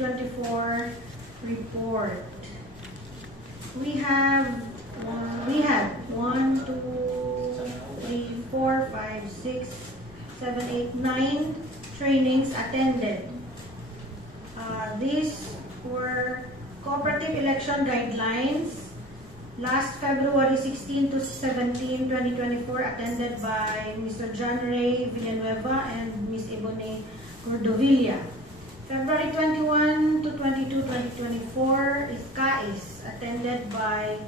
2024 report. We have 1, 2, 3, 4, 5, 6, 7, 8, 9 trainings attended. These were cooperative election guidelines last February 16 to 17, 2024, attended by Mr. John Ray Villanueva and Ms. Ebony Cordovilla. February 21 to 22, 2024 is CAIS, attended by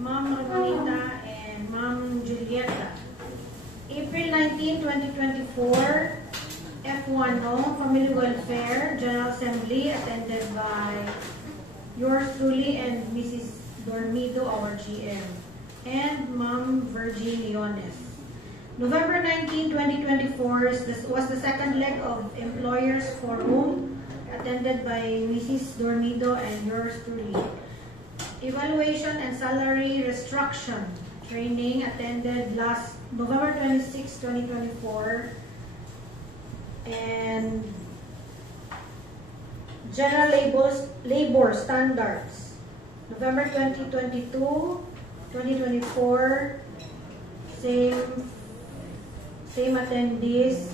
Ma'am Ramonita and Ma'am Julieta. April 19, 2024, F1O, Family Welfare, General Assembly, attended by yours truly and Mrs. Dormido, our GM, and Ma'am Virgie Leones. November 19, 2024 was the second leg of Employers Forum, attended by Mrs. Dormido and yours truly. Evaluation and Salary Restruction training attended last November 26, 2024, and General Labor Standards, November 2022, 2024, same attendees.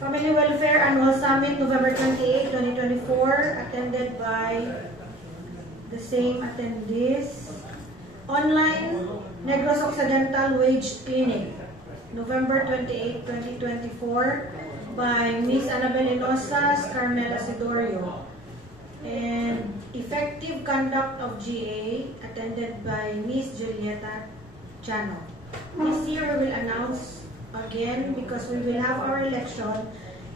Family Welfare Annual Summit, November 28, 2024, attended by the same attendees. Online Negros Occidental Wage Clinic, November 28, 2024, by Ms. Annabel Inosas, Carmela Sidorio. And Effective Conduct of GA, attended by Ms. Julieta Chano. This year we will announce again because we will have our election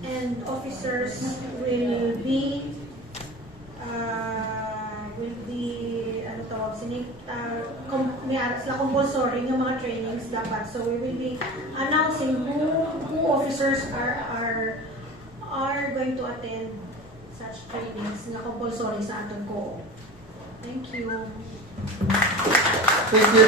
and officers will be ano tawag, sila compulsory ng mga trainings dapat. So we will be announcing who officers are going to attend such trainings na compulsory sa aton ko. Thank you. Thank you.